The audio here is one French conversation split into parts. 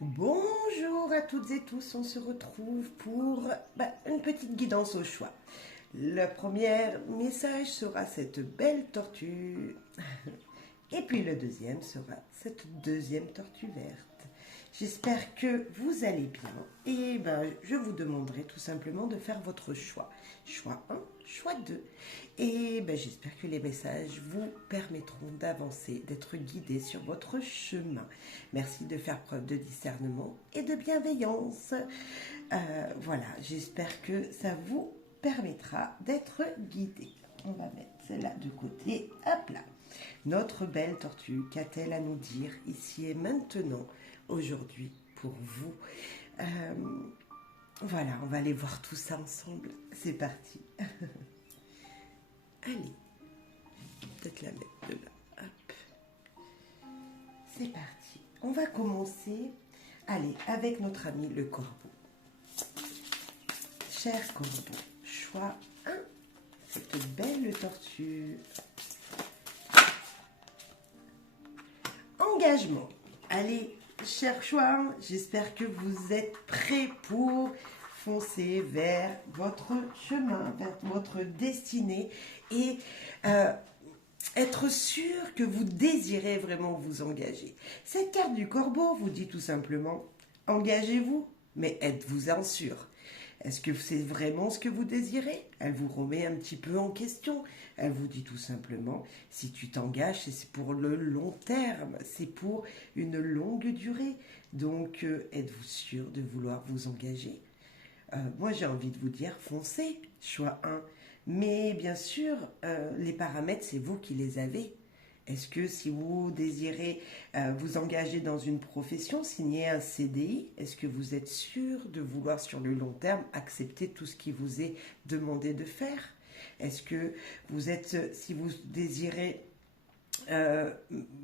Bonjour à toutes et tous, on se retrouve pour une petite guidance au choix. Le premier message sera cette belle tortue et puis le deuxième sera cette deuxième tortue verte. J'espère que vous allez bien et je vous demanderai tout simplement de faire votre choix. Choix 1, choix 2. Et j'espère que les messages vous permettront d'avancer, d'être guidés sur votre chemin. Merci de faire preuve de discernement et de bienveillance. Voilà, j'espère que ça vous permettra d'être guidé. On va mettre celle-là de côté. Hop là. Notre belle tortue, qu'a-t-elle à nous dire ici et maintenant, aujourd'hui, pour vous? Voilà, on va aller voir tout ça ensemble. C'est parti. Allez, peut-être la mettre de là. Hop. C'est parti. On va commencer, allez, avec notre ami le corbeau. Cher corbeau, choix 1, cette belle tortue. Engagement. Allez, cher choix, j'espère que vous êtes prêts pour foncer vers votre chemin, vers votre destinée et être sûr que vous désirez vraiment vous engager. Cette carte du corbeau vous dit tout simplement, engagez-vous, mais êtes-vous-en sûr? Est-ce que c'est vraiment ce que vous désirez? Elle vous remet un petit peu en question. Elle vous dit tout simplement, si tu t'engages, c'est pour le long terme, c'est pour une longue durée. Donc, êtes-vous sûr de vouloir vous engager? Moi, j'ai envie de vous dire, foncez, choix 1. Mais bien sûr, les paramètres, c'est vous qui les avez. Est-ce que si vous désirez vous engager dans une profession, signer un CDI, est-ce que vous êtes sûr de vouloir sur le long terme accepter tout ce qui vous est demandé de faire? Est-ce que vous êtes, si vous désirez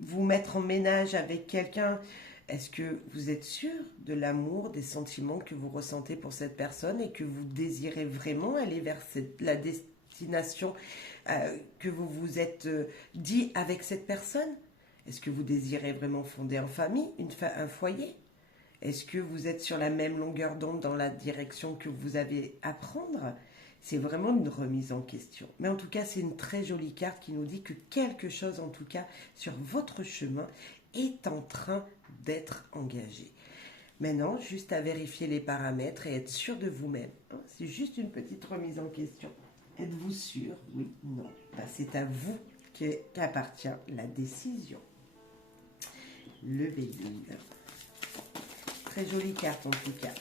vous mettre en ménage avec quelqu'un, est-ce que vous êtes sûr de l'amour, des sentiments que vous ressentez pour cette personne et que vous désirez vraiment aller vers la destination que vous vous êtes dit avec cette personne? Est-ce que vous désirez vraiment fonder en famille, un foyer? Est-ce que vous êtes sur la même longueur d'onde dans la direction que vous avez à prendre? C'est vraiment une remise en question. Mais en tout cas, c'est une très jolie carte qui nous dit que quelque chose, en tout cas, sur votre chemin est en train d'être engagé. Maintenant, juste à vérifier les paramètres et être sûr de vous-même. C'est juste une petite remise en question. Êtes-vous sûr? Oui, non. C'est à vous qu'appartient la décision. Le bélier. Très jolie carte en tout cas.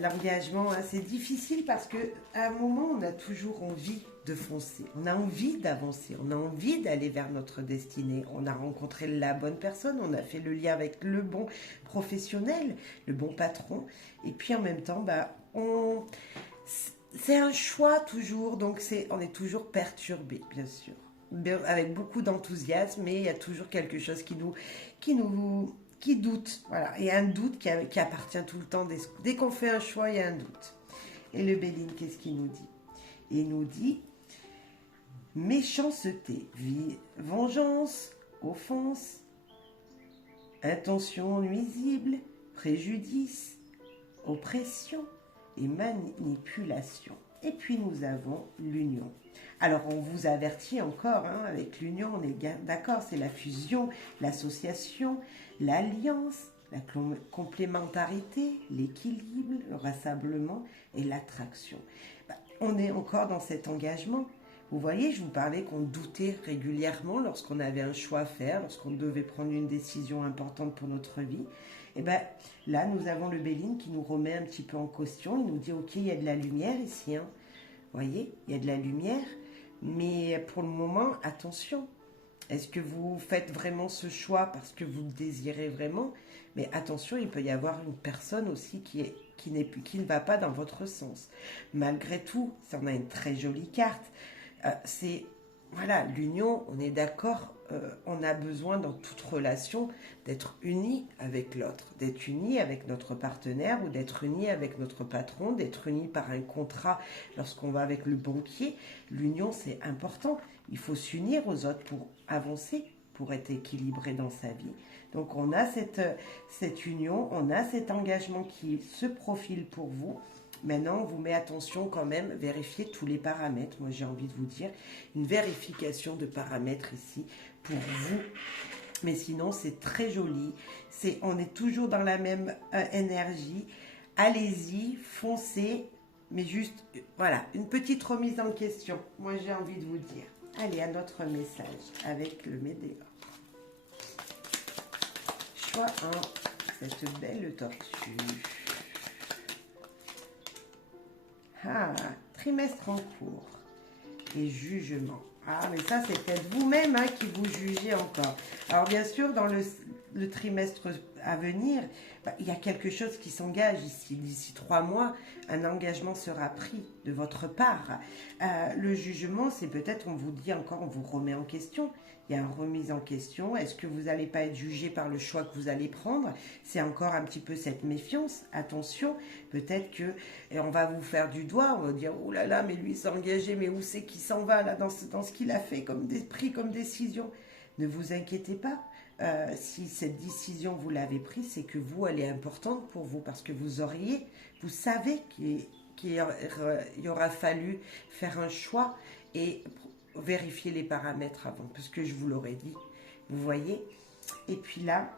L'engagement, c'est difficile parce qu'à un moment, on a toujours envie de foncer. On a envie d'avancer. On a envie d'aller vers notre destinée. On a rencontré la bonne personne. On a fait le lien avec le bon professionnel, le bon patron. Et puis en même temps, c'est un choix toujours. Donc on est toujours perturbé, bien sûr. Avec beaucoup d'enthousiasme, mais il y a toujours quelque chose qui doute. Voilà. Il y a un doute qui appartient tout le temps. Dès qu'on fait un choix, il y a un doute. Et le Béline, qu'est-ce qu'il nous dit? Il nous dit méchanceté, vengeance, offense, intention nuisible, préjudice, oppression et manipulation. Et puis nous avons l'union. Alors on vous avertit encore, avec l'union, on est d'accord, c'est la fusion, l'association, l'alliance, la complémentarité, l'équilibre, le rassemblement et l'attraction. On est encore dans cet engagement. Vous voyez, je vous parlais qu'on doutait régulièrement lorsqu'on avait un choix à faire, lorsqu'on devait prendre une décision importante pour notre vie. Et là, nous avons le Béline qui nous remet un petit peu en question. Il nous dit, ok, il y a de la lumière ici. Vous voyez, il y a de la lumière. Mais pour le moment, attention. Est-ce que vous faites vraiment ce choix parce que vous le désirez vraiment? Mais attention, il peut y avoir une personne aussi qui ne va pas dans votre sens. Malgré tout, ça en a une très jolie carte. Voilà, l'union, on est d'accord, on a besoin dans toute relation d'être unis avec l'autre, d'être unis avec notre partenaire ou d'être unis avec notre patron, d'être unis par un contrat lorsqu'on va avec le banquier. L'union, c'est important. Il faut s'unir aux autres pour avancer, pour être équilibré dans sa vie. Donc on a cette union, on a cet engagement qui se profile pour vous. Maintenant, on vous met attention quand même, vérifier tous les paramètres. Moi, j'ai envie de vous dire, une vérification de paramètres ici pour vous. Mais sinon, c'est très joli. On est toujours dans la même énergie. Allez-y, foncez. Mais juste, voilà, une petite remise en question. Moi, j'ai envie de vous dire. Allez, à notre message avec le Médéor. Choix 1, cette belle tortue. Ah, trimestre en cours et jugement. Ah, mais ça, c'est peut-être vous-même hein, qui vous jugez encore. Alors, bien sûr, dans le trimestre à venir, il y a quelque chose qui s'engage ici. D'ici 3 mois, un engagement sera pris de votre part. Le jugement, c'est peut-être, on vous dit encore, on vous remet en question. Il y a une remise en question. Est-ce que vous n'allez pas être jugé par le choix que vous allez prendre? C'est encore un petit peu cette méfiance. Attention, peut-être que on va vous faire du doigt. On va dire, oh là là, mais lui s'est engagé, mais où c'est qu'il s'en va là dans ce qu'il a fait pris comme décision? Ne vous inquiétez pas. Si cette décision vous l'avez prise, c'est que vous, elle est importante pour vous parce que vous savez qu'il aura fallu faire un choix et vérifier les paramètres avant, parce que je vous l'aurais dit, vous voyez. Et puis là,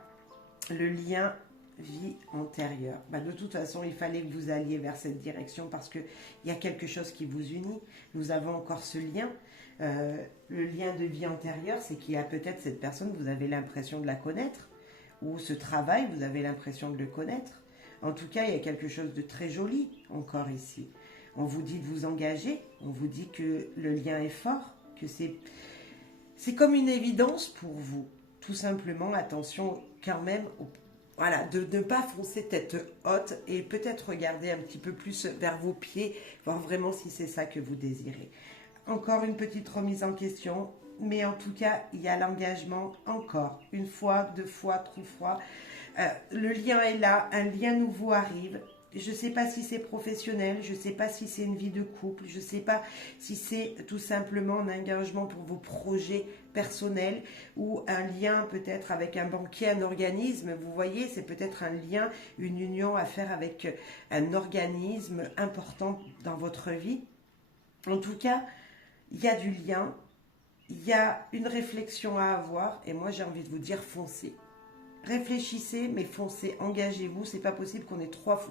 le lien vie antérieure. De toute façon, il fallait que vous alliez vers cette direction parce qu'il y a quelque chose qui vous unit. Nous avons encore ce lien. Le lien de vie antérieure, c'est qu'il y a peut-être cette personne, vous avez l'impression de la connaître, ou ce travail, vous avez l'impression de le connaître. En tout cas, il y a quelque chose de très joli encore ici. On vous dit de vous engager, on vous dit que le lien est fort, que c'est comme une évidence pour vous. Tout simplement, attention quand même, voilà, de ne pas foncer tête haute et peut-être regarder un petit peu plus vers vos pieds, voir vraiment si c'est ça que vous désirez. Encore une petite remise en question, mais en tout cas, il y a l'engagement encore. Une fois, 2 fois, 3 fois. Le lien est là, un lien nouveau arrive. Je ne sais pas si c'est professionnel, je ne sais pas si c'est une vie de couple, je ne sais pas si c'est tout simplement un engagement pour vos projets personnels ou un lien peut-être avec un banquier, un organisme. Vous voyez, c'est peut-être un lien, une union à faire avec un organisme important dans votre vie. En tout cas, il y a du lien, il y a une réflexion à avoir et moi j'ai envie de vous dire foncez. Réfléchissez, mais foncez, engagez-vous. C'est pas possible qu'on ait 3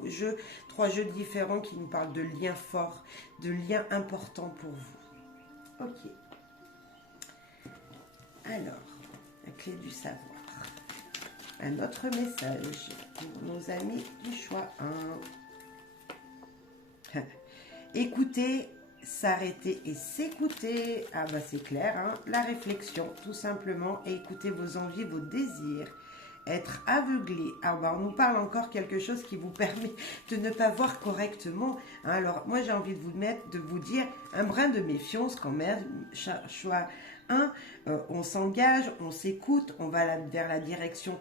jeux différents qui nous parlent de liens forts, de liens importants pour vous. Ok. Alors, la clé du savoir. Un autre message pour nos amis du choix 1. Écoutez, s'arrêter et s'écouter. Ah c'est clair, hein. La réflexion, tout simplement, et écouter vos envies, vos désirs. Être aveuglé. On nous parle encore quelque chose qui vous permet de ne pas voir correctement. Alors, moi, j'ai envie de vous dire un brin de méfiance quand même. Choix 1, on s'engage, on s'écoute, on va vers la direction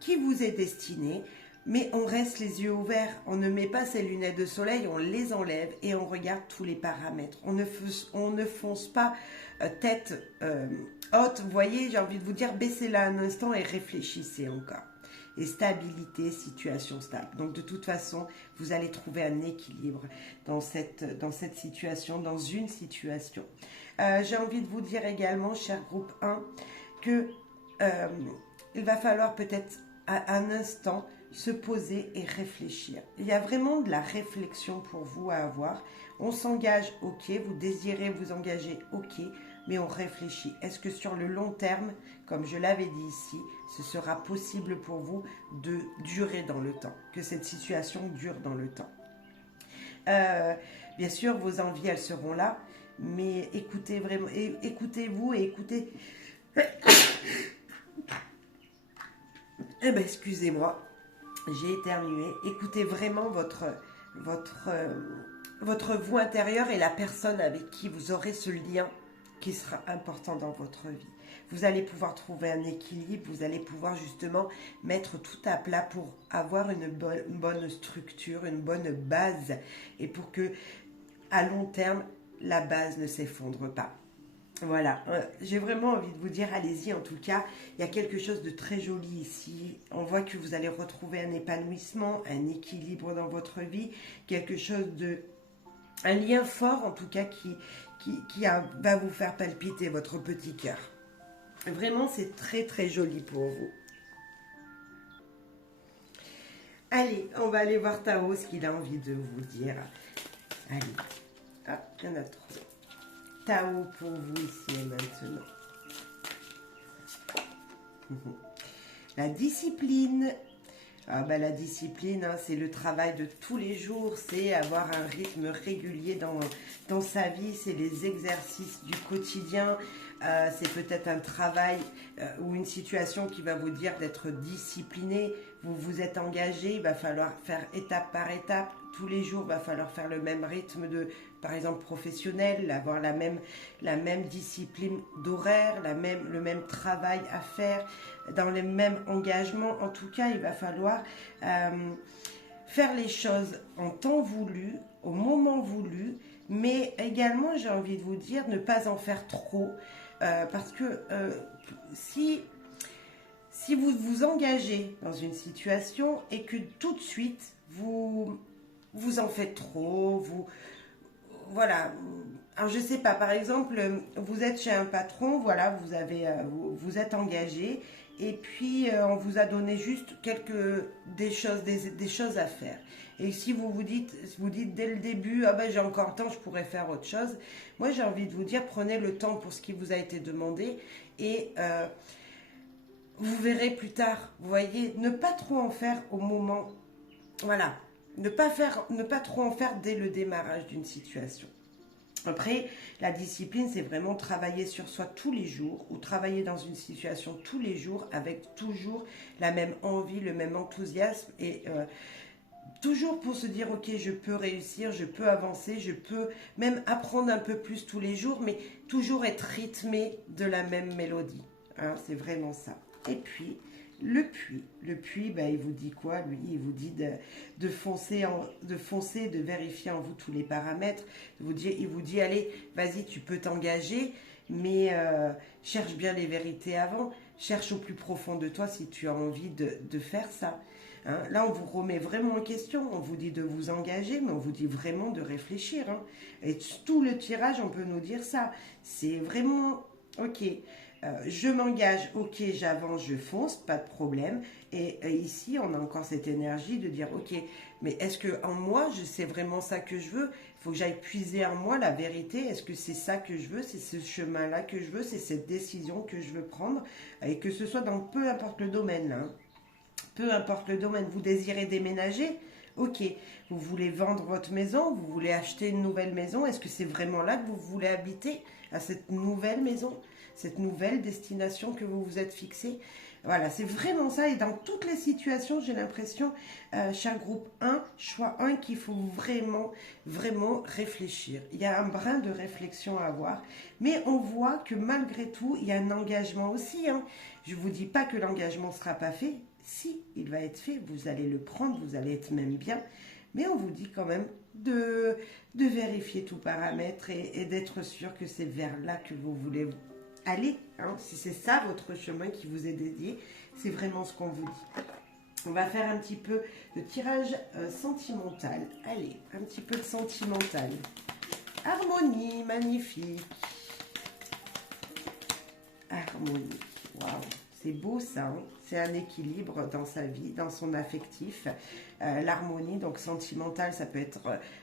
qui vous est destinée, mais on reste les yeux ouverts. On ne met pas ses lunettes de soleil, on les enlève et on regarde tous les paramètres. On ne fonce pas tête haute. Vous voyez, j'ai envie de vous dire, baissez-la un instant et réfléchissez encore. Et stabilité, situation stable. Donc de toute façon, vous allez trouver un équilibre dans cette situation, dans une situation. J'ai envie de vous dire également, cher groupe 1, que il va falloir peut-être un instant se poser et réfléchir. Il y a vraiment de la réflexion pour vous à avoir. On s'engage, ok, vous désirez vous engager, ok, mais on réfléchit. Est-ce que sur le long terme, comme je l'avais dit ici, ce sera possible pour vous de durer dans le temps, que cette situation dure dans le temps? Bien sûr, vos envies, elles seront là, mais écoutez vraiment, écoutez-vous et écoutez... excusez-moi, j'ai éternué. Écoutez vraiment votre vous intérieure et la personne avec qui vous aurez ce lien qui sera important dans votre vie. Vous allez pouvoir trouver un équilibre, vous allez pouvoir justement mettre tout à plat pour avoir une bonne structure, une bonne base et pour que à long terme, la base ne s'effondre pas. Voilà, j'ai vraiment envie de vous dire, allez-y en tout cas, il y a quelque chose de très joli ici. On voit que vous allez retrouver un épanouissement, un équilibre dans votre vie, quelque chose de, un lien fort en tout cas va vous faire palpiter votre petit cœur. Vraiment, c'est très très joli pour vous. Allez, on va aller voir Tao, ce qu'il a envie de vous dire. Allez, hop, il y en a trop. Tao pour vous ici et maintenant. La discipline. Ah bah, la discipline, hein, c'est le travail de tous les jours, c'est avoir un rythme régulier dans sa vie, c'est les exercices du quotidien, c'est peut-être un travail ou une situation qui va vous dire d'être discipliné, vous vous êtes engagé, il va falloir faire étape par étape, tous les jours, il va falloir faire le même rythme de, par exemple, professionnel, avoir la même discipline d'horaire, le même travail à faire, dans les mêmes engagements. En tout cas, il va falloir faire les choses en temps voulu, au moment voulu, mais également, j'ai envie de vous dire, ne pas en faire trop, parce que si vous vous engagez dans une situation et que tout de suite, vous en faites trop, voilà. Alors je sais pas, par exemple, vous êtes chez un patron, voilà, vous êtes engagé, et puis on vous a donné juste des choses à faire. Et si vous dites dès le début, ah ben j'ai encore le temps, je pourrais faire autre chose. Moi j'ai envie de vous dire, prenez le temps pour ce qui vous a été demandé, et vous verrez plus tard. Vous voyez, ne pas trop en faire au moment, voilà. Ne pas trop en faire dès le démarrage d'une situation. Après, la discipline, c'est vraiment travailler sur soi tous les jours ou travailler dans une situation tous les jours avec toujours la même envie, le même enthousiasme et toujours pour se dire, ok, je peux réussir, je peux avancer, je peux même apprendre un peu plus tous les jours, mais toujours être rythmé de la même mélodie. Hein, c'est vraiment ça. Et puis, le puits, ben, il vous dit quoi, lui? Il vous dit de foncer, de vérifier en vous tous les paramètres. Il vous dit, allez, vas-y, tu peux t'engager, mais cherche bien les vérités avant. Cherche au plus profond de toi si tu as envie de faire ça. Hein, là, on vous remet vraiment en question. On vous dit de vous engager, mais on vous dit vraiment de réfléchir. Hein. Et tout le tirage, on peut nous dire ça. C'est vraiment, ok, je m'engage, ok, j'avance, je fonce, pas de problème. Et ici, on a encore cette énergie de dire, ok, mais est-ce que en moi, c'est vraiment ça que je veux? Il faut que j'aille puiser en moi la vérité. Est-ce que c'est ça que je veux? C'est ce chemin-là que je veux? C'est cette décision que je veux prendre? Et que ce soit dans peu importe le domaine, là. Hein. Peu importe le domaine, vous désirez déménager? Ok, vous voulez vendre votre maison? Vous voulez acheter une nouvelle maison? Est-ce que c'est vraiment là que vous voulez habiter, à cette nouvelle maison? Cette nouvelle destination que vous vous êtes fixée. Voilà, c'est vraiment ça. Et dans toutes les situations, j'ai l'impression, chaque groupe 1, choix 1, qu'il faut vraiment, vraiment réfléchir. Il y a un brin de réflexion à avoir. Mais on voit que malgré tout, il y a un engagement aussi. Hein. Je ne vous dis pas que l'engagement ne sera pas fait. Si, il va être fait. Vous allez le prendre, vous allez être même bien. Mais on vous dit quand même de vérifier tout paramètre et d'être sûr que c'est vers là que vous voulez allez, hein, si c'est ça votre chemin qui vous est dédié, c'est vraiment ce qu'on vous dit. On va faire un petit peu de tirage sentimental. Allez, un petit peu de sentimental. Harmonie, magnifique. Harmonie, waouh, c'est beau ça. Hein, c'est un équilibre dans sa vie, dans son affectif. L'harmonie, donc sentimentale, ça peut être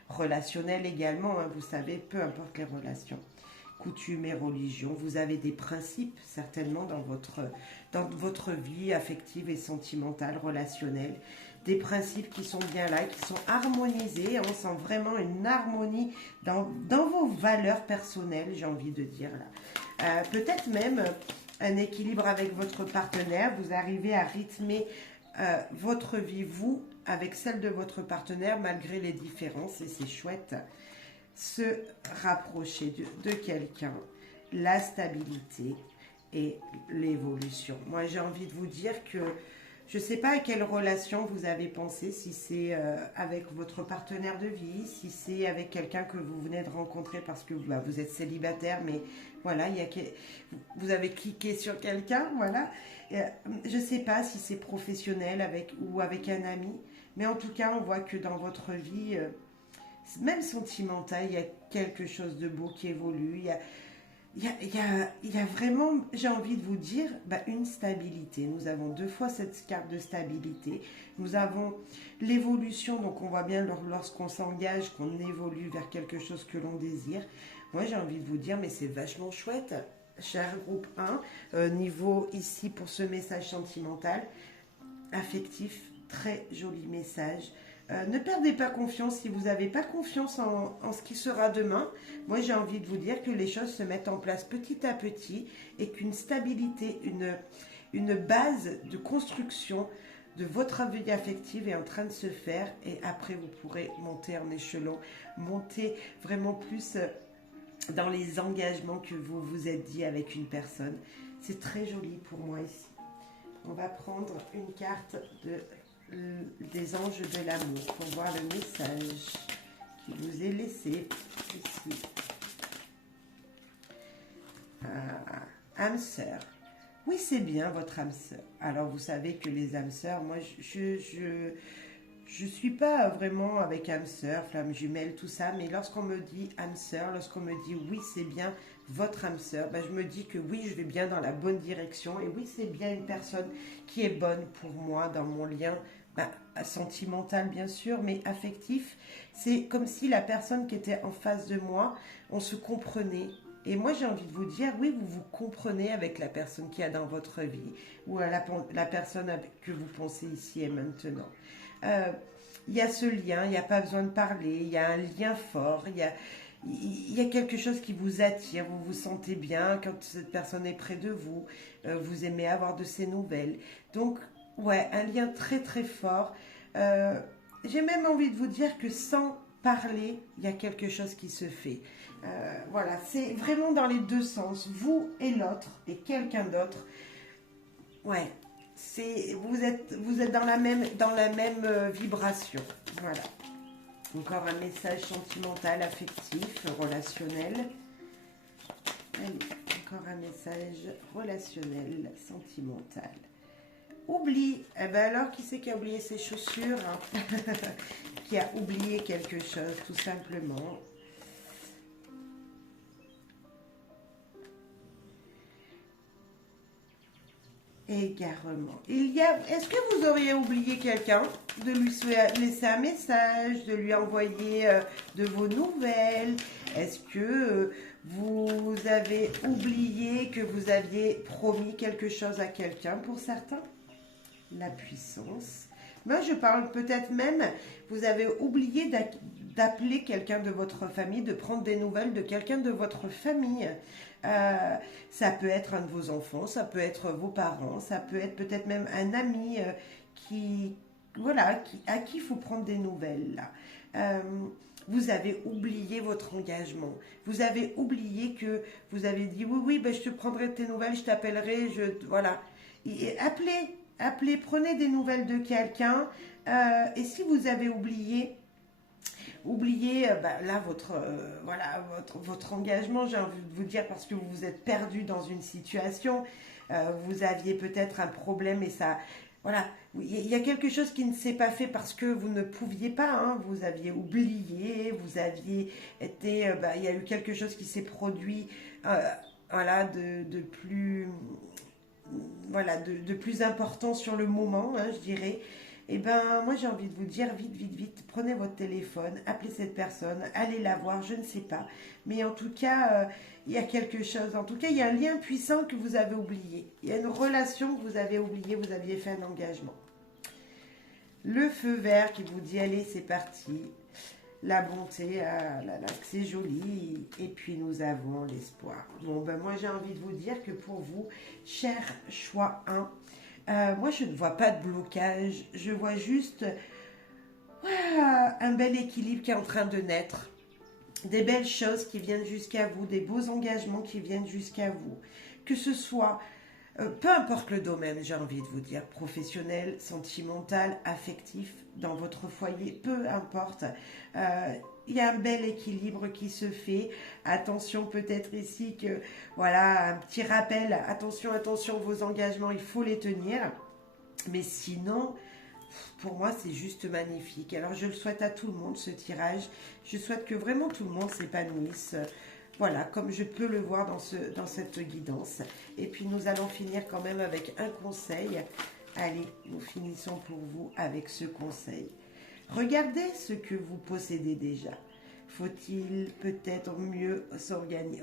relationnel également, hein, vous savez, peu importe les relations. Coutumes et religion, vous avez des principes certainement dans votre vie affective et sentimentale, relationnelle, des principes qui sont bien là, qui sont harmonisés, on sent vraiment une harmonie dans vos valeurs personnelles, j'ai envie de dire là. Peut-être même un équilibre avec votre partenaire, vous arrivez à rythmer votre vie, vous, avec celle de votre partenaire, malgré les différences, et c'est chouette. Se rapprocher de quelqu'un, la stabilité et l'évolution. Moi, j'ai envie de vous dire que Je ne sais pas à quelle relation vous avez pensé, si c'est avec votre partenaire de vie, si c'est avec quelqu'un que vous venez de rencontrer parce que bah, vous êtes célibataire, mais voilà, vous avez cliqué sur quelqu'un, voilà. Je ne sais pas si c'est professionnel ou avec un ami, mais en tout cas, on voit que dans votre vie, même sentimentale, il y a quelque chose de beau qui évolue. Il y a vraiment, j'ai envie de vous dire, bah, une stabilité. Nous avons deux fois cette carte de stabilité. Nous avons l'évolution, donc on voit bien lorsqu'on s'engage, qu'on évolue vers quelque chose que l'on désire. Moi, j'ai envie de vous dire, mais c'est vachement chouette, cher groupe 1, niveau ici pour ce message sentimental, affectif, très joli message. Ne perdez pas confiance si vous n'avez pas confiance en ce qui sera demain. Moi, j'ai envie de vous dire que les choses se mettent en place petit à petit et qu'une stabilité, une base de construction de votre vie affective est en train de se faire. Et après, vous pourrez monter en échelon, monter vraiment plus dans les engagements que vous vous êtes dit avec une personne. C'est très joli pour moi ici. On va prendre une carte des anges de l'amour pour voir le message qui vous est laissé ici. Âme sœur. Oui, c'est bien votre âme sœur. Alors, vous savez que les âmes sœurs, moi, je suis pas vraiment avec âme sœur, flamme jumelle, tout ça, mais lorsqu'on me dit âme sœur, lorsqu'on me dit oui, c'est bien votre âme sœur, ben, je me dis que oui, je vais bien dans la bonne direction, et oui, c'est bien une personne qui est bonne pour moi dans mon lien, ben, sentimental bien sûr, mais affectif. C'est comme si la personne qui était en face de moi, on se comprenait. Et moi, j'ai envie de vous dire, oui, vous vous comprenez avec la personne qui est dans votre vie, ou la personne que vous pensez ici et maintenant. Il y a ce lien, il n'y a pas besoin de parler, il y a un lien fort, il y a quelque chose qui vous attire, vous vous sentez bien quand cette personne est près de vous, vous aimez avoir de ses nouvelles. Donc, ouais, un lien très très fort. J'ai même envie de vous dire que sans parler, il y a quelque chose qui se fait. Voilà, c'est vraiment dans les deux sens, vous et l'autre, et quelqu'un d'autre. Ouais, vous êtes dans la même vibration. Voilà. Encore un message sentimental, affectif, relationnel. Allez, encore un message relationnel, sentimental. Oublie. Eh ben alors, qui c'est qui a oublié ses chaussures, hein? Qui a oublié quelque chose, tout simplement. Égarement. Est-ce que vous auriez oublié quelqu'un, de lui laisser un message, de lui envoyer de vos nouvelles? Est-ce que vous avez oublié que vous aviez promis quelque chose à quelqu'un pour certains? La puissance. Moi, je parle peut-être même, vous avez oublié d'appeler quelqu'un de votre famille, de prendre des nouvelles de quelqu'un de votre famille. Ça peut être un de vos enfants, ça peut être vos parents, ça peut être peut-être même un ami à qui il faut prendre des nouvelles là. Vous avez oublié votre engagement. Vous avez oublié que vous avez dit oui, ben, je te prendrai tes nouvelles, je t'appellerai, voilà. Et appelez, prenez des nouvelles de quelqu'un. Et si vous avez oublié là votre engagement, j'ai envie de vous dire, parce que vous vous êtes perdu dans une situation, vous aviez peut-être un problème et ça, voilà, il y a quelque chose qui ne s'est pas fait parce que vous ne pouviez pas, hein, vous aviez oublié, vous aviez été, il y a eu quelque chose qui s'est produit, voilà, de plus, voilà, de plus important sur le moment, hein, je dirais. Eh ben, moi j'ai envie de vous dire, vite, prenez votre téléphone, appelez cette personne, allez la voir, je ne sais pas. Mais en tout cas, il y a quelque chose, en tout cas, il y a un lien puissant que vous avez oublié. Il y a une relation que vous avez oubliée, vous aviez fait un engagement. Le feu vert qui vous dit, allez, c'est parti. La bonté, ah là là, c'est joli. Et puis nous avons l'espoir. Bon, ben moi j'ai envie de vous dire que pour vous, cher choix 1, moi, je ne vois pas de blocage. Je vois juste un bel équilibre qui est en train de naître. Des belles choses qui viennent jusqu'à vous, des beaux engagements qui viennent jusqu'à vous. Que ce soit Peu importe le domaine, j'ai envie de vous dire, professionnel, sentimental, affectif, dans votre foyer, peu importe. Euh, Il y a un bel équilibre qui se fait. Attention peut-être ici que, voilà, un petit rappel, attention, attention, vos engagements, il faut les tenir. Mais sinon, pour moi, c'est juste magnifique. Alors, je le souhaite à tout le monde, ce tirage. Je souhaite que vraiment tout le monde s'épanouisse. Voilà, comme je peux le voir dans cette guidance. Et puis, nous allons finir quand même avec un conseil. Allez, nous finissons pour vous avec ce conseil. Regardez ce que vous possédez déjà. Faut-il peut-être mieux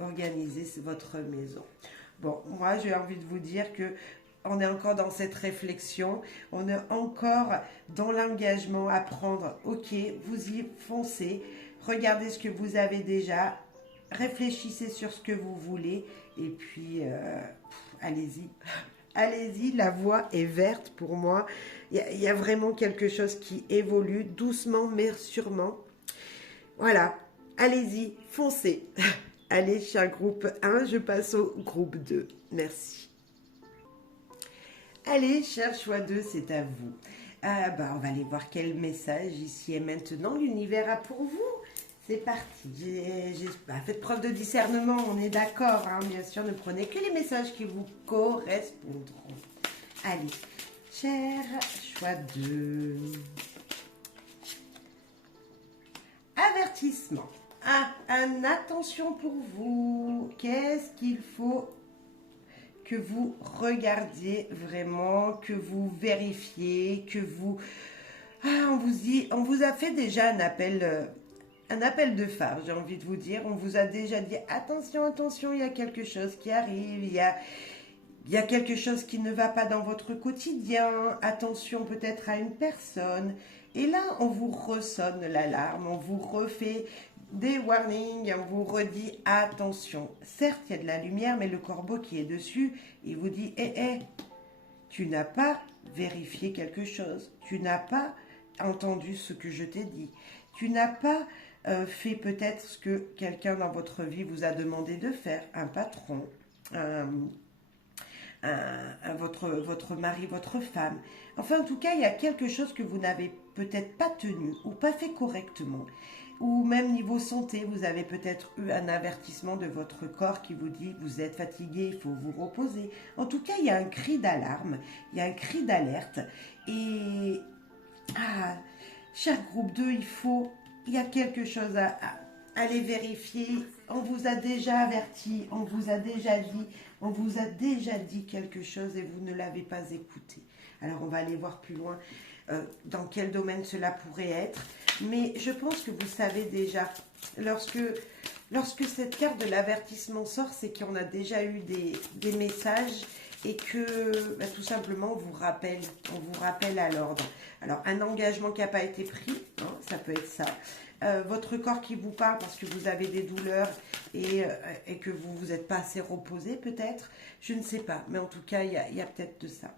organiser votre maison? Bon, moi j'ai envie de vous dire que on est encore dans cette réflexion, on est encore dans l'engagement à prendre. Ok, vous y foncez, regardez ce que vous avez déjà, réfléchissez sur ce que vous voulez et puis allez-y. Allez-y, la voie est verte pour moi. Il y a vraiment quelque chose qui évolue doucement mais sûrement. Voilà, allez-y, foncez. Allez, cher groupe 1, je passe au groupe 2. Merci. Allez, cher choix 2, c'est à vous. On va aller voir quel message ici et maintenant l'univers a pour vous. C'est parti. Faites preuve de discernement, on est d'accord. Hein, bien sûr, ne prenez que les messages qui vous correspondront. Allez, cher choix 2. Avertissement. Un attention pour vous. Qu'est-ce qu'il faut que vous regardiez vraiment, que vous vérifiez, que vous... on vous a fait déjà un appel de phare, j'ai envie de vous dire. On vous a déjà dit, attention, attention, il y a quelque chose qui arrive, il y a quelque chose qui ne va pas dans votre quotidien, attention peut-être à une personne. Et là, on vous ressonne l'alarme, on vous refait des warnings, on vous redit attention. Certes, il y a de la lumière, mais le corbeau qui est dessus, il vous dit, tu n'as pas vérifié quelque chose, tu n'as pas entendu ce que je t'ai dit, tu n'as pas fait peut-être ce que quelqu'un dans votre vie vous a demandé de faire, un patron, votre mari, votre femme. Enfin, en tout cas, il y a quelque chose que vous n'avez peut-être pas tenu ou pas fait correctement. Ou même niveau santé, vous avez peut-être eu un avertissement de votre corps qui vous dit vous êtes fatigué, il faut vous reposer. En tout cas, il y a un cri d'alarme, il y a un cri d'alerte. Et chaque groupe 2, il y a quelque chose à aller vérifier. On vous a déjà averti, on vous a déjà dit quelque chose et vous ne l'avez pas écouté. Alors on va aller voir plus loin dans quel domaine cela pourrait être. Mais je pense que vous savez déjà, lorsque cette carte de l'avertissement sort, c'est qu'on a déjà eu des messages et que tout simplement on vous rappelle à l'ordre. Alors un engagement qui n'a pas été pris, hein, ça peut être ça. Votre corps qui vous parle parce que vous avez des douleurs et que vous vous êtes pas assez reposé peut-être, je ne sais pas, mais en tout cas il y a peut-être de ça.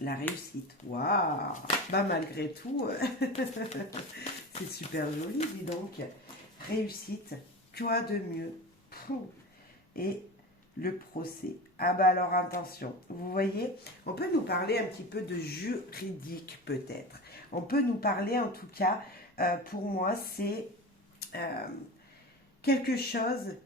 La réussite, waouh, malgré tout, c'est super joli, dis donc. Réussite, quoi de mieux? Et le procès. Alors attention, vous voyez, on peut nous parler un petit peu de juridique peut-être. On peut nous parler en tout cas, pour moi, c'est quelque chose...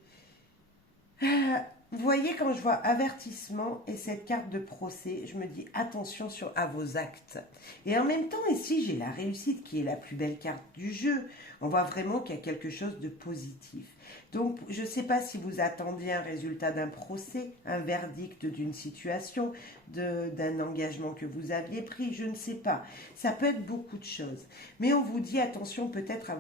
Vous voyez, quand je vois avertissement et cette carte de procès, je me dis attention à vos actes. Et en même temps, ici, j'ai la réussite qui est la plus belle carte du jeu. On voit vraiment qu'il y a quelque chose de positif. Donc, je ne sais pas si vous attendiez un résultat d'un procès, un verdict d'une situation, d'un engagement que vous aviez pris, je ne sais pas. Ça peut être beaucoup de choses. Mais on vous dit attention peut-être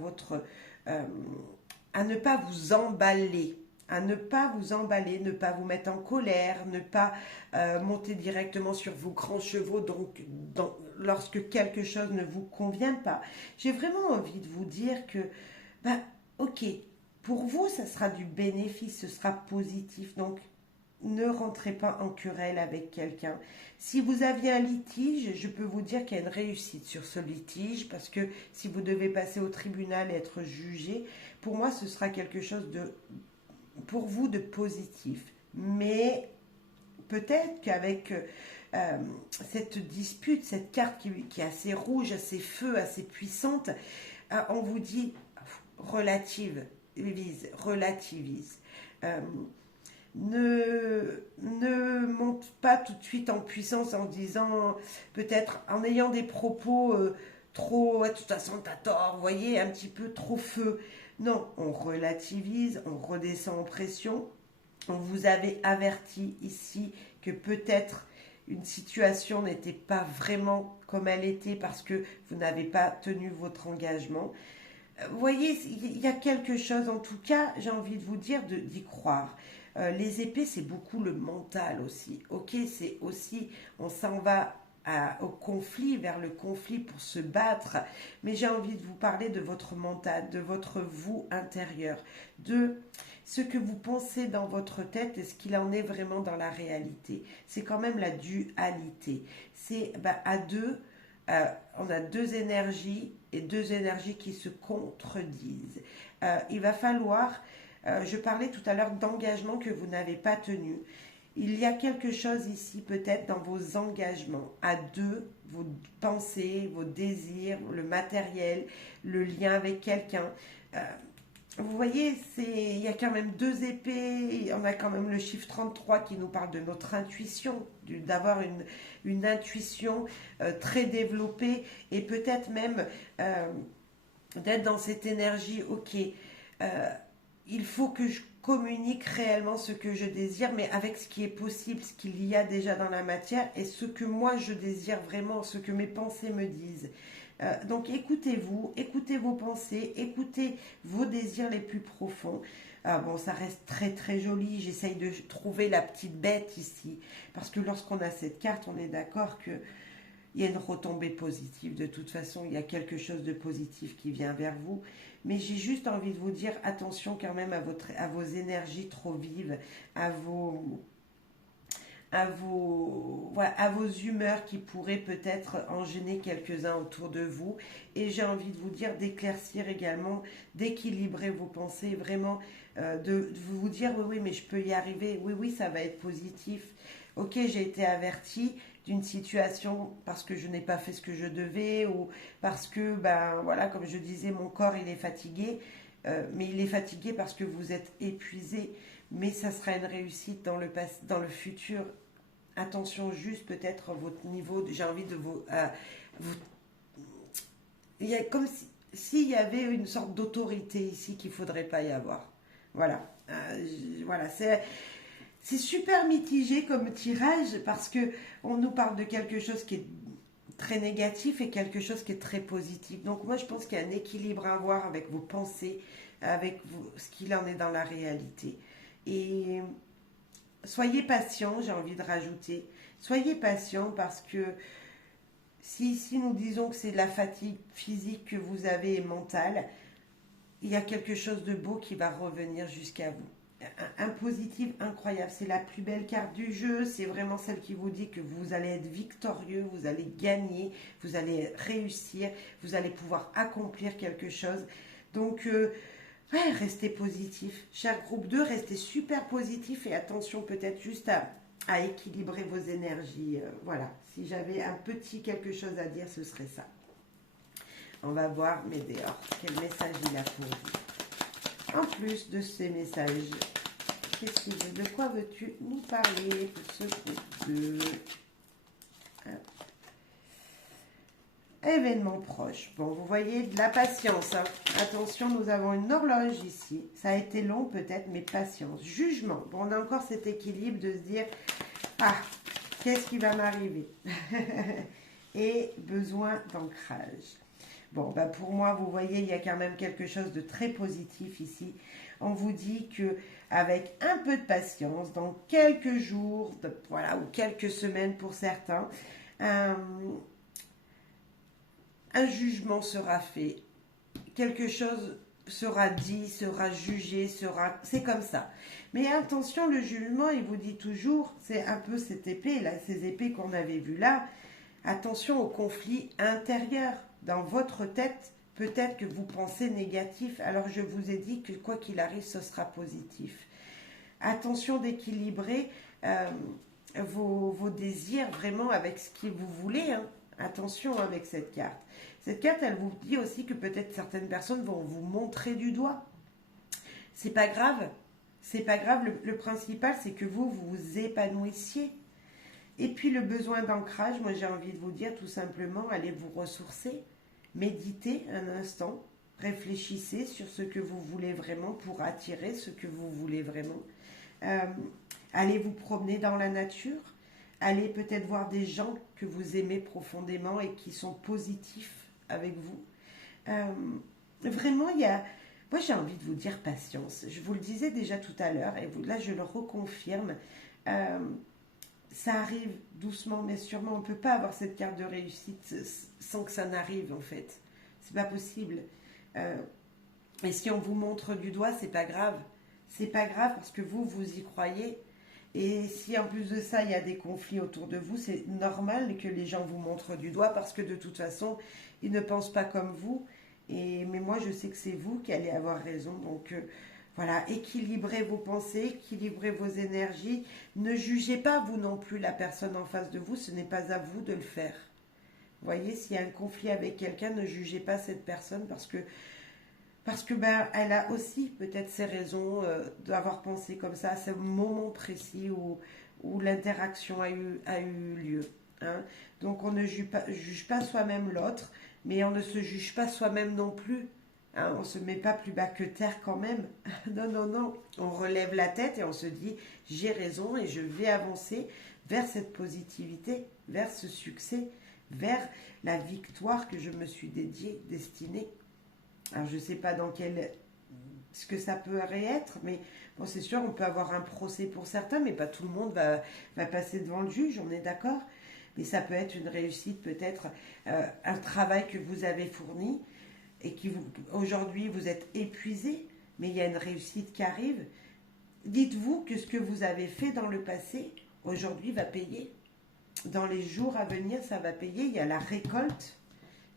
à ne pas vous emballer. Ne pas vous mettre en colère, ne pas monter directement sur vos grands chevaux donc, lorsque quelque chose ne vous convient pas. J'ai vraiment envie de vous dire que, ok, pour vous, ça sera du bénéfice, ce sera positif, donc ne rentrez pas en querelle avec quelqu'un. Si vous aviez un litige, je peux vous dire qu'il y a une réussite sur ce litige, parce que si vous devez passer au tribunal et être jugé, pour moi, ce sera quelque chose pour vous de positif. Mais peut-être qu'avec cette dispute, cette carte qui est assez rouge, assez feu, assez puissante, on vous dit relativise. Euh, ne monte pas tout de suite en puissance en disant, peut-être en ayant des propos trop, ouais, de toute façon t'as tort, vous voyez, un petit peu trop feu. Non, on relativise, on redescend en pression. On vous avait averti ici que peut-être une situation n'était pas vraiment comme elle était parce que vous n'avez pas tenu votre engagement. Vous voyez, il y a quelque chose, en tout cas, j'ai envie de vous dire d'y croire. Les épées, c'est beaucoup le mental aussi. Ok, c'est aussi, on s'en va au conflit, vers le conflit pour se battre. Mais j'ai envie de vous parler de votre mental, de votre vous intérieur, de ce que vous pensez dans votre tête et ce qu'il en est vraiment dans la réalité. C'est quand même la dualité. C'est à deux, on a deux énergies et deux énergies qui se contredisent. Il va falloir, je parlais tout à l'heure d'engagement que vous n'avez pas tenu. Il y a quelque chose ici peut-être dans vos engagements à deux, vos pensées, vos désirs, le matériel, le lien avec quelqu'un. Euh, Vous voyez, il y a quand même deux épées, on a quand même le chiffre 33 qui nous parle de notre intuition, d'avoir une intuition très développée et peut-être même d'être dans cette énergie, ok, euh, il faut que je communique réellement ce que je désire, mais avec ce qui est possible, ce qu'il y a déjà dans la matière et ce que moi je désire vraiment, ce que mes pensées me disent. Donc écoutez-vous, écoutez vos pensées, écoutez vos désirs les plus profonds. Bon, ça reste très très joli. J'essaye de trouver la petite bête ici. Parce que lorsqu'on a cette carte, on est d'accord que il y a une retombée positive. De toute façon, il y a quelque chose de positif qui vient vers vous. Mais j'ai juste envie de vous dire attention quand même à vos énergies trop vives, à vos, voilà, à vos humeurs qui pourraient peut-être en gêner quelques-uns autour de vous. Et j'ai envie de vous dire d'éclaircir également, d'équilibrer vos pensées, vraiment de vous dire oui, oui, mais je peux y arriver, oui, oui, ça va être positif. Ok, j'ai été averti d'une situation parce que je n'ai pas fait ce que je devais ou parce que, ben voilà, comme je disais, mon corps il est fatigué, mais il est fatigué parce que vous êtes épuisé. Mais ça sera une réussite dans le futur. Attention juste peut-être à votre niveau, j'ai envie de vous il y a comme s'il y avait une sorte d'autorité ici qu'il ne faudrait pas y avoir. Voilà. Voilà, c'est super mitigé comme tirage parce que on nous parle de quelque chose qui est très négatif et quelque chose qui est très positif. Donc moi je pense qu'il y a un équilibre à avoir avec vos pensées, avec ce qu'il en est dans la réalité. Et soyez patient, j'ai envie de rajouter. Soyez patient parce que si nous disons que c'est de la fatigue physique que vous avez et mentale, il y a quelque chose de beau qui va revenir jusqu'à vous. Un positif incroyable, c'est la plus belle carte du jeu, c'est vraiment celle qui vous dit que vous allez être victorieux, vous allez gagner, vous allez réussir, vous allez pouvoir accomplir quelque chose. Donc, ouais, restez positif. Cher groupe 2, restez super positif et attention peut-être juste à équilibrer vos énergies. Voilà, si j'avais un petit quelque chose à dire, ce serait ça. On va voir Médéor, quel message il a pour vous. En plus de ces messages, de quoi veux-tu nous parler pour ce groupe 2? Événement proche. Bon, vous voyez, de la patience. Hein. Attention, nous avons une horloge ici. Ça a été long peut-être, mais patience. Jugement. Bon, on a encore cet équilibre de se dire, ah, qu'est-ce qui va m'arriver? Et besoin d'ancrage. Bon, ben pour moi, vous voyez, il y a quand même quelque chose de très positif ici. On vous dit que avec un peu de patience, dans quelques jours, voilà, ou quelques semaines pour certains, un jugement sera fait, quelque chose sera dit, sera jugé, c'est comme ça. Mais attention, le jugement, il vous dit toujours, c'est un peu cette épée, là, ces épées qu'on avait vues là, attention au conflit intérieur. Dans votre tête, peut-être que vous pensez négatif, alors je vous ai dit que quoi qu'il arrive, ce sera positif. Attention d'équilibrer vos désirs vraiment avec ce que vous voulez, hein. Attention avec cette carte. Cette carte, elle vous dit aussi que peut-être certaines personnes vont vous montrer du doigt. C'est pas grave. C'est pas grave. Le principal, c'est que vous vous épanouissiez. Et puis le besoin d'ancrage, moi j'ai envie de vous dire tout simplement, allez vous ressourcer, méditez un instant, réfléchissez sur ce que vous voulez vraiment pour attirer ce que vous voulez vraiment. Euh, Allez vous promener dans la nature, allez peut-être voir des gens que vous aimez profondément et qui sont positifs avec vous. Euh, Vraiment, moi j'ai envie de vous dire patience. Je vous le disais déjà tout à l'heure et là je le reconfirme. Euh, Ça arrive doucement mais sûrement. On ne peut pas avoir cette carte de réussite sans que ça n'arrive en fait. C'est pas possible. Euh, et si on vous montre du doigt, c'est pas grave. C'est pas grave parce que vous y croyez. Et si en plus de ça, il y a des conflits autour de vous, c'est normal que les gens vous montrent du doigt parce que de toute façon, ils ne pensent pas comme vous. Mais moi, je sais que c'est vous qui allez avoir raison. Donc voilà, équilibrez vos pensées, équilibrez vos énergies. Ne jugez pas vous non plus la personne en face de vous. Ce n'est pas à vous de le faire. Vous voyez, s'il y a un conflit avec quelqu'un, ne jugez pas cette personne parce que ben, elle a aussi peut-être ses raisons d'avoir pensé comme ça à ce moment précis où l'interaction a eu lieu. Hein. Donc on ne juge pas soi-même l'autre, mais on ne se juge pas soi-même non plus. Hein. On ne se met pas plus bas que terre quand même. Non, non, non. On relève la tête et on se dit j'ai raison et je vais avancer vers cette positivité, vers ce succès, vers la victoire que je me suis destinée. Alors je ne sais pas ce que ça peut être, mais bon, c'est sûr, on peut avoir un procès pour certains, mais pas tout le monde va passer devant le juge, on est d'accord. Mais ça peut être une réussite, peut-être un travail que vous avez fourni et qui aujourd'hui vous êtes épuisé, mais il y a une réussite qui arrive. Dites-vous que ce que vous avez fait dans le passé, aujourd'hui va payer. Dans les jours à venir, ça va payer. Il y a la récolte.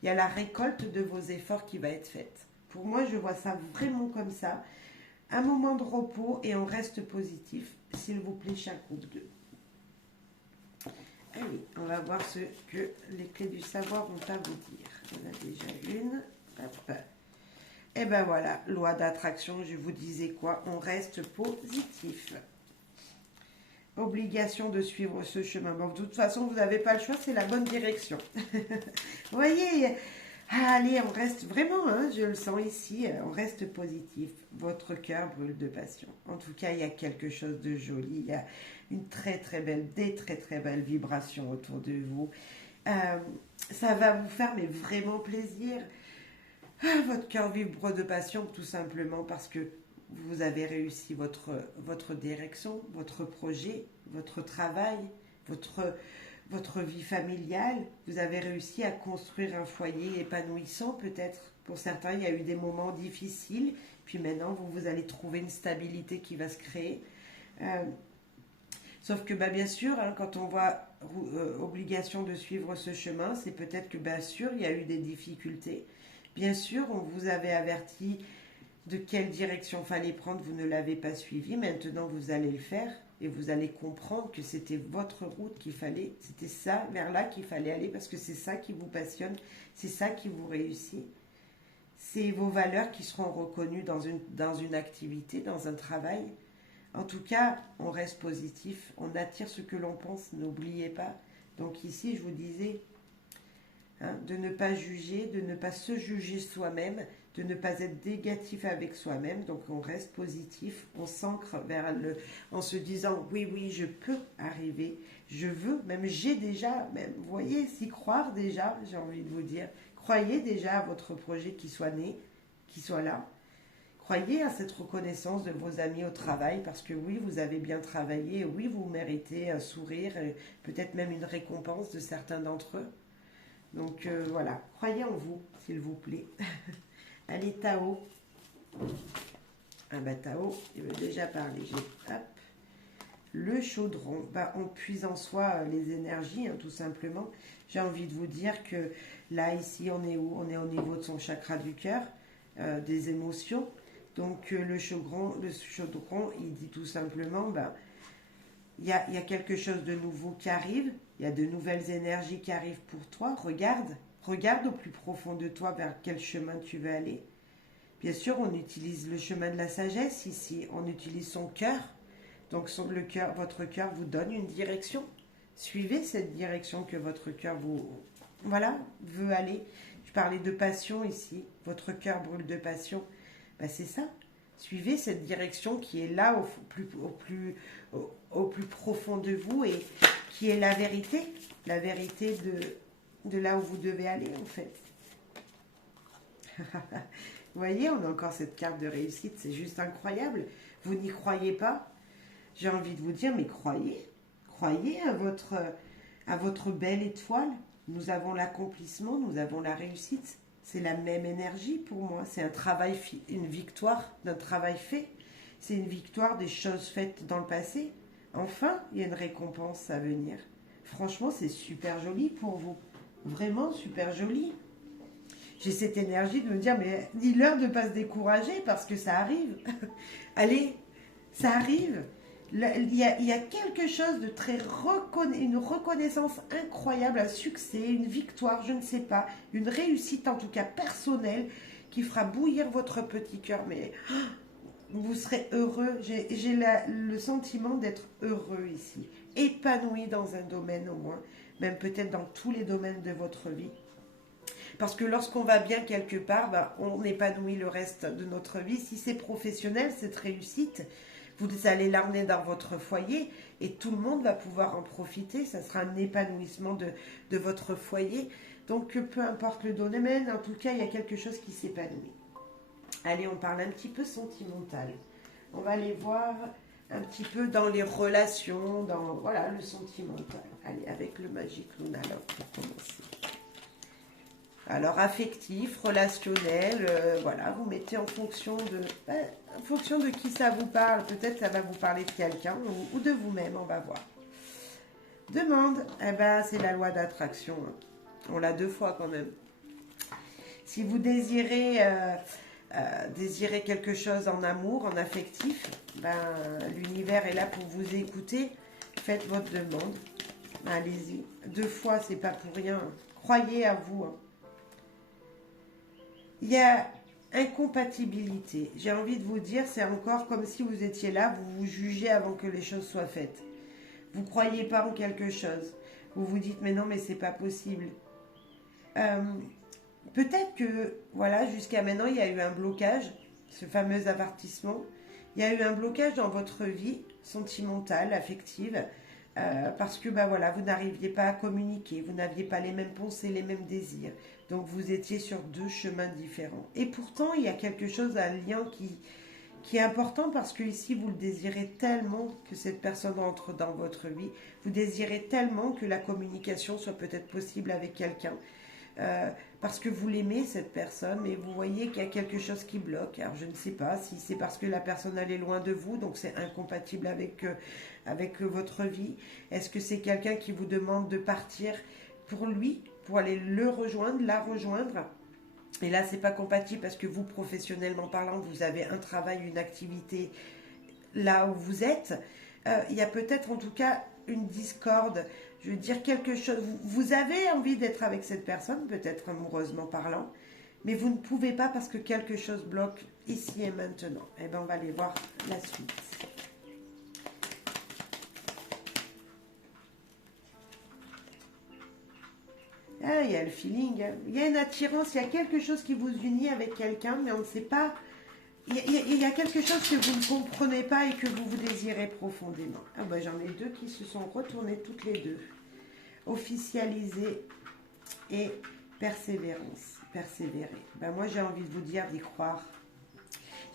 Il y a la récolte de vos efforts qui va être faite. Pour moi, je vois ça vraiment comme ça. Un moment de repos et on reste positif. S'il vous plaît, chaque groupe 2. Allez, on va voir ce que les clés du savoir ont à vous dire. On a déjà une. Hop. Et ben voilà, loi d'attraction, je vous disais quoi? On reste positif. Obligation de suivre ce chemin. Bon, de toute façon, vous n'avez pas le choix, c'est la bonne direction. Vous voyez, allez, on reste vraiment, hein, je le sens ici, on reste positif. Votre cœur brûle de passion. En tout cas, il y a quelque chose de joli. Il y a une très très belle, des très très belles vibrations autour de vous. Ça va vous faire mais vraiment plaisir. Votre cœur vibre de passion tout simplement parce que vous avez réussi votre direction, votre projet, votre travail, votre vie familiale. Vous avez réussi à construire un foyer épanouissant peut-être. Pour certains, il y a eu des moments difficiles. Puis maintenant, vous allez trouver une stabilité qui va se créer. Sauf que bah, bien sûr, hein, quand on voit obligation de suivre ce chemin, c'est peut-être que bien sûr, il y a eu des difficultés. Bien sûr, on vous avait averti de quelle direction fallait prendre, vous ne l'avez pas suivi. Maintenant, vous allez le faire et vous allez comprendre que c'était votre route qu'il fallait, c'était ça, vers là qu'il fallait aller parce que c'est ça qui vous passionne, c'est ça qui vous réussit. C'est vos valeurs qui seront reconnues dans une activité, dans un travail. En tout cas, on reste positif, on attire ce que l'on pense, n'oubliez pas. Donc ici, je vous disais, hein, de ne pas juger, de ne pas se juger soi-même, de ne pas être négatif avec soi-même. Donc on reste positif, on s'ancre en se disant oui, oui, je peux arriver, je veux, même j'ai déjà, même, vous voyez, s'y croire déjà, j'ai envie de vous dire, croyez déjà à votre projet qui soit né, qui soit là. Croyez à cette reconnaissance de vos amis au travail parce que oui, vous avez bien travaillé, oui, vous méritez un sourire, peut-être même une récompense de certains d'entre eux. Donc voilà, croyez en vous, s'il vous plaît. Allez, Tao. Ah bah Tao, il veut déjà parler. Hop. Le chaudron. Bah, on puise en soi les énergies, hein, tout simplement. J'ai envie de vous dire que là, ici, on est où? On est au niveau de son chakra du cœur, des émotions. Donc le chaudron, il dit tout simplement, bah, il y a quelque chose de nouveau qui arrive, il y a de nouvelles énergies qui arrivent pour toi. Regarde au plus profond de toi vers quel chemin tu veux aller. Bien sûr, on utilise le chemin de la sagesse ici, on utilise son cœur. Donc votre cœur vous donne une direction. Suivez cette direction que votre cœur veut aller. Je parlais de passion ici, votre cœur brûle de passion. Ben, c'est ça. Suivez cette direction qui est là au plus profond de vous et qui est la vérité de là où vous devez aller en fait. Vous voyez, on a encore cette carte de réussite, c'est juste incroyable. Vous n'y croyez pas? J'ai envie de vous dire, mais croyez à votre belle étoile. Nous avons l'accomplissement, nous avons la réussite. C'est la même énergie pour moi. C'est un travail, une victoire d'un travail fait. C'est une victoire des choses faites dans le passé. Enfin, il y a une récompense à venir. Franchement, c'est super joli pour vous. Vraiment super joli. J'ai cette énergie de me dire, mais dis-leur de ne pas se décourager parce que ça arrive. Allez, ça arrive. Il y a quelque chose de très une reconnaissance incroyable, un succès, une victoire, je ne sais pas, une réussite en tout cas personnelle qui fera bouillir votre petit cœur. Mais vous serez heureux. J'ai le sentiment d'être heureux ici, épanoui dans un domaine au moins, même peut-être dans tous les domaines de votre vie. Parce que lorsqu'on va bien quelque part, on épanouit le reste de notre vie. Si c'est professionnel, cette réussite, vous allez l'emmener dans votre foyer et tout le monde va pouvoir en profiter. Ça sera un épanouissement de votre foyer. Donc, peu importe le domaine, en tout cas, il y a quelque chose qui s'épanouit. Allez, on parle un petit peu sentimental. On va aller voir un petit peu dans les relations, dans le sentimental. Allez, avec le Magic Luna, alors, pour commencer. Alors, affectif, relationnel, vous mettez en fonction de qui ça vous parle. Peut-être ça va vous parler de quelqu'un ou de vous-même, on va voir. Demande, c'est la loi d'attraction. On l'a 2 fois quand même. Si vous désirez quelque chose en amour, en affectif, l'univers est là pour vous écouter. Faites votre demande. Allez-y. 2 fois, c'est pas pour rien. Croyez à vous. Il y a incompatibilité. J'ai envie de vous dire, c'est encore comme si vous étiez là, vous vous jugez avant que les choses soient faites. Vous ne croyez pas en quelque chose. Vous vous dites, mais non, mais c'est pas possible. Peut-être que, jusqu'à maintenant, il y a eu un blocage, ce fameux avertissement. Il y a eu un blocage dans votre vie sentimentale, affective, parce que, vous n'arriviez pas à communiquer, vous n'aviez pas les mêmes pensées, les mêmes désirs. Donc, vous étiez sur 2 chemins différents. Et pourtant, il y a quelque chose, un lien qui est important parce que ici, vous le désirez tellement que cette personne entre dans votre vie. Vous désirez tellement que la communication soit peut-être possible avec quelqu'un. Parce que vous l'aimez, cette personne, mais vous voyez qu'il y a quelque chose qui bloque. Alors, je ne sais pas si c'est parce que la personne, elle est loin de vous, donc c'est incompatible avec votre vie. Est-ce que c'est quelqu'un qui vous demande de partir pour lui, pour aller le rejoindre, la rejoindre? Et là, c'est pas compatible parce que vous, professionnellement parlant, vous avez un travail, une activité là où vous êtes. Il y a peut-être en tout cas une discorde. Je veux dire quelque chose. Vous avez envie d'être avec cette personne, peut-être amoureusement parlant, mais vous ne pouvez pas parce que quelque chose bloque ici et maintenant. Eh bien, on va aller voir la suite. Ah, il y a le feeling, il y a une attirance, il y a quelque chose qui vous unit avec quelqu'un, mais on ne sait pas. Il y a quelque chose que vous ne comprenez pas et que vous désirez profondément. Ah ben j'en ai 2 qui se sont retournées toutes les 2. Officialiser et persévérance. Persévérer. Ben moi j'ai envie de vous dire d'y croire.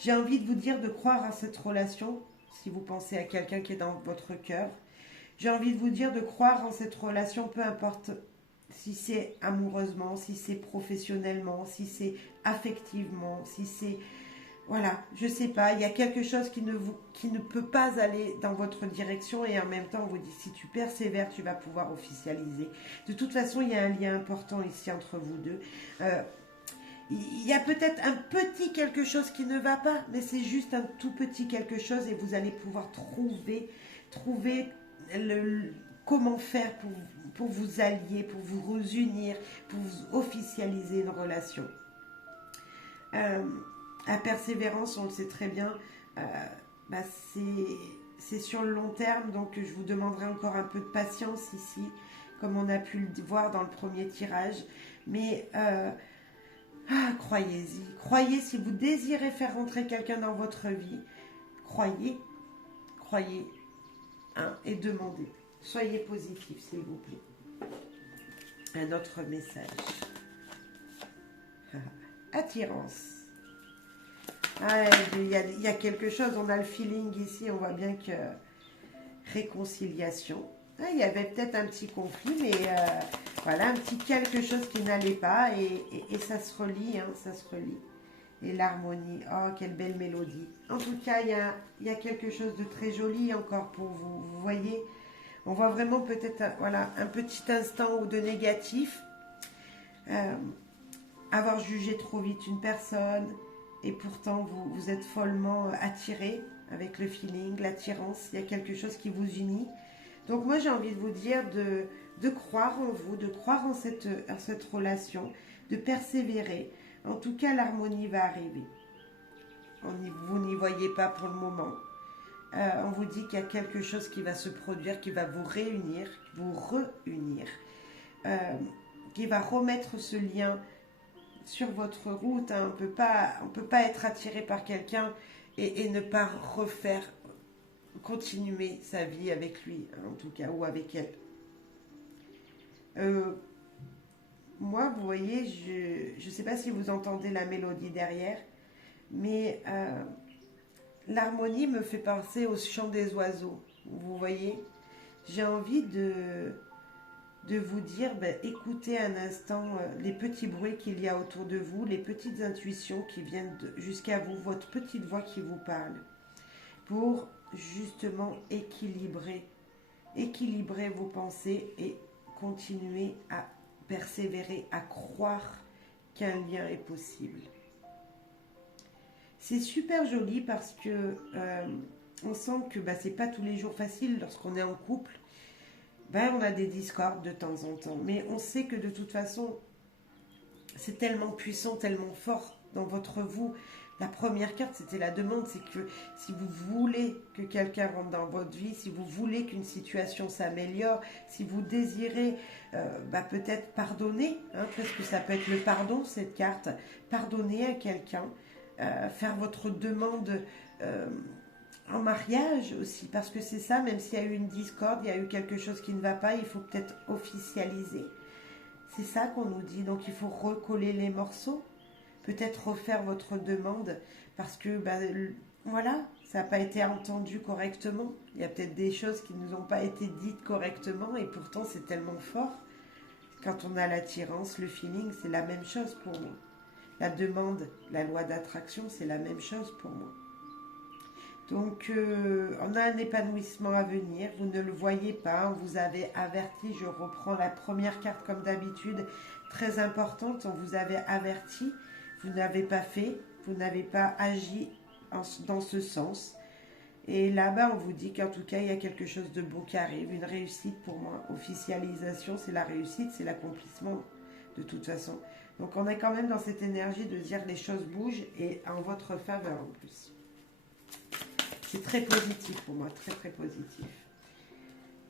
J'ai envie de vous dire de croire à cette relation, si vous pensez à quelqu'un qui est dans votre cœur. J'ai envie de vous dire de croire en cette relation, peu importe si c'est amoureusement, si c'est professionnellement, si c'est affectivement, si c'est... je sais pas, il y a quelque chose qui ne peut pas aller dans votre direction et en même temps on vous dit si tu persévères, tu vas pouvoir officialiser. De toute façon, il y a un lien important ici entre vous deux. Il y a peut-être un petit quelque chose qui ne va pas, mais c'est juste un tout petit quelque chose et vous allez pouvoir trouver comment faire pour vous allier, pour vous unir, pour vous officialiser une relation. La persévérance, on le sait très bien, euh, bah c'est sur le long terme, donc je vous demanderai encore un peu de patience ici, comme on a pu le voir dans le premier tirage. Mais croyez-y, croyez si vous désirez faire rentrer quelqu'un dans votre vie, croyez, croyez, hein, et demandez. Soyez positif, s'il vous plaît. Un autre message. Attirance. Il y a quelque chose, on a le feeling ici, on voit bien que réconciliation. Il y avait peut-être un petit conflit, mais voilà, un petit quelque chose qui n'allait pas et ça se relie, hein, ça se relie. Et l'harmonie, oh, quelle belle mélodie. En tout cas, il y a quelque chose de très joli encore pour vous. Vous voyez, on voit vraiment peut-être voilà, un petit instant ou de négatif. Avoir jugé trop vite une personne et pourtant vous êtes follement attiré avec le feeling, l'attirance. Il y a quelque chose qui vous unit. Donc moi j'ai envie de vous dire de croire en vous, de croire en cette relation, de persévérer. En tout cas, l'harmonie va arriver. Vous n'y voyez pas pour le moment. On vous dit qu'il y a quelque chose qui va se produire, qui va vous réunir, vous réunir, qui va remettre ce lien sur votre route. Hein. On peut pas être attiré par quelqu'un et ne pas refaire, continuer sa vie avec lui, hein, en tout cas, ou avec elle. Moi, vous voyez, je ne sais pas si vous entendez la mélodie derrière, mais l'harmonie me fait penser au chant des oiseaux. Vous voyez, j'ai envie de vous dire, écoutez un instant les petits bruits qu'il y a autour de vous, les petites intuitions qui viennent jusqu'à vous, votre petite voix qui vous parle, pour justement équilibrer vos pensées et continuer à persévérer, à croire qu'un lien est possible. C'est super joli parce que on sent que c'est pas tous les jours facile lorsqu'on est en couple. On a des discordes de temps en temps, mais on sait que de toute façon, c'est tellement puissant, tellement fort dans votre vous. La première carte, c'était la demande, c'est que si vous voulez que quelqu'un rentre dans votre vie, si vous voulez qu'une situation s'améliore, si vous désirez peut-être pardonner, hein, parce que ça peut être le pardon, cette carte, pardonner à quelqu'un, faire votre demande en mariage aussi, parce que c'est ça, même s'il y a eu une discorde, il y a eu quelque chose qui ne va pas, il faut peut-être officialiser. C'est ça qu'on nous dit, donc il faut recoller les morceaux. Peut-être refaire votre demande parce que voilà, ça n'a pas été entendu correctement. Il y a peut-être des choses qui ne nous ont pas été dites correctement et pourtant c'est tellement fort. Quand on a l'attirance, le feeling, c'est la même chose pour moi. La demande, la loi d'attraction, c'est la même chose pour moi. Donc, on a un épanouissement à venir. Vous ne le voyez pas, on vous avait averti. Je reprends la première carte comme d'habitude, très importante. On vous avait averti. Vous n'avez pas fait, vous n'avez pas agi dans ce sens. Et là-bas, on vous dit qu'en tout cas, il y a quelque chose de beau qui arrive, une réussite pour moi. Officialisation, c'est la réussite, c'est l'accomplissement de toute façon. Donc, on est quand même dans cette énergie de dire les choses bougent et en votre faveur en plus. C'est très positif pour moi, très très positif.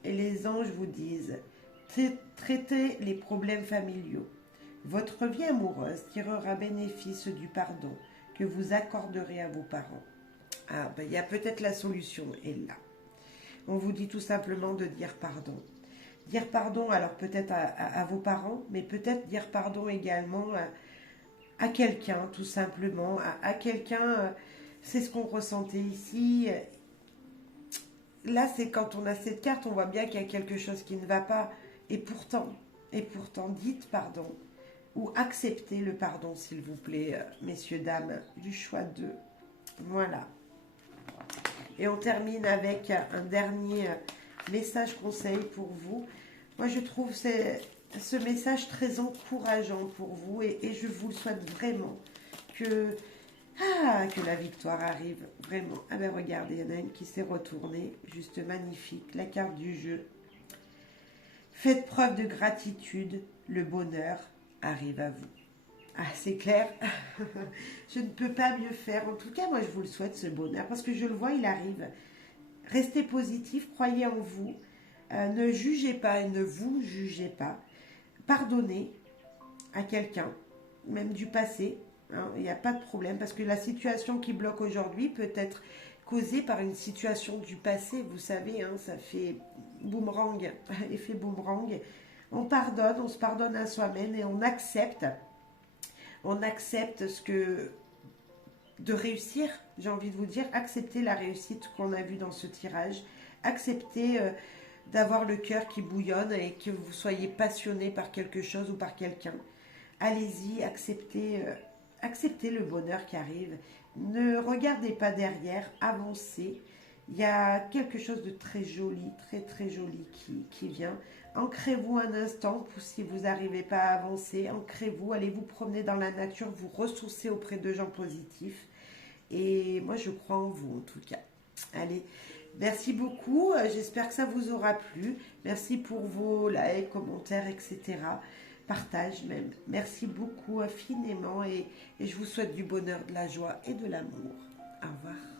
Et les anges vous disent, traitez les problèmes familiaux. Votre vie amoureuse tirera bénéfice du pardon que vous accorderez à vos parents. Il y a peut-être la solution est là. On vous dit tout simplement de dire pardon. Dire pardon, alors peut-être à vos parents, mais peut-être dire pardon également à quelqu'un, tout simplement. À quelqu'un, c'est ce qu'on ressentait ici. Là, c'est quand on a cette carte, on voit bien qu'il y a quelque chose qui ne va pas. Et pourtant, dites pardon. Ou acceptez le pardon, s'il vous plaît, messieurs, dames, du choix 2. Voilà. Et on termine avec un dernier message conseil pour vous. Moi, je trouve ce message très encourageant pour vous et je vous le souhaite vraiment que Ah, que la victoire arrive, vraiment. Ah ben regardez, il y en a une qui s'est retournée, juste magnifique, la carte du jeu. Faites preuve de gratitude, le bonheur arrive à vous. Ah, c'est clair. Je ne peux pas mieux faire. En tout cas, moi, je vous le souhaite, ce bonheur, parce que je le vois, il arrive. Restez positif, croyez en vous. Ne jugez pas et ne vous jugez pas. Pardonnez à quelqu'un, même du passé. Hein, il n'y a pas de problème, parce que la situation qui bloque aujourd'hui peut être causée par une situation du passé. Vous savez, hein, ça fait boomerang, effet boomerang. On pardonne, on se pardonne à soi-même et on accepte. On accepte ce que de réussir, j'ai envie de vous dire, accepter la réussite qu'on a vue dans ce tirage, accepter d'avoir le cœur qui bouillonne et que vous soyez passionné par quelque chose ou par quelqu'un. Allez-y, acceptez le bonheur qui arrive. Ne regardez pas derrière, avancez. Il y a quelque chose de très joli, très très joli qui vient. Ancrez-vous un instant, si vous n'arrivez pas à avancer, ancrez-vous, allez vous promener dans la nature, vous ressourcer auprès de gens positifs. Et moi, je crois en vous, en tout cas. Allez, merci beaucoup. J'espère que ça vous aura plu. Merci pour vos likes, commentaires, etc. Partage même. Merci beaucoup infiniment et je vous souhaite du bonheur, de la joie et de l'amour. Au revoir.